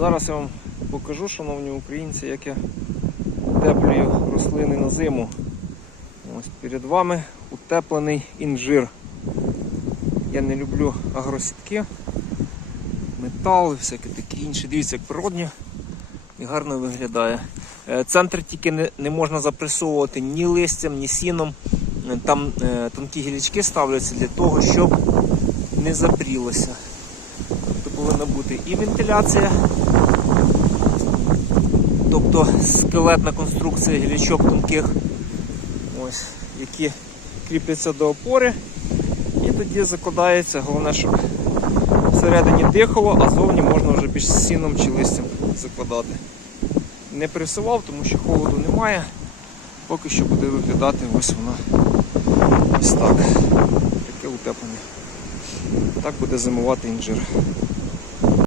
Зараз я вам покажу, шановні українці, як я утеплюю рослини на зиму. Ось перед вами утеплений інжир. Я не люблю агросітки, метал і всяке таке інше. Дивіться, як природні і гарно виглядає. Е, Центр тільки не, не можна запресовувати ні листям, ні сіном. Е, Там е, тонкі гілячки ставляться для того, щоб не запрілося. Тобто повинна бути і вентиляція, тобто скелетна конструкція гілячок тонких, ось, які кріпляться до опори. І тоді закладається, головне, щоб всередині дихало, а зовні можна вже більш сіном чи листям закладати. Не пресував, тому що холоду немає. Поки що буде виглядати ось вона ось так. Таке утеплення. Так буде зимувати інжир.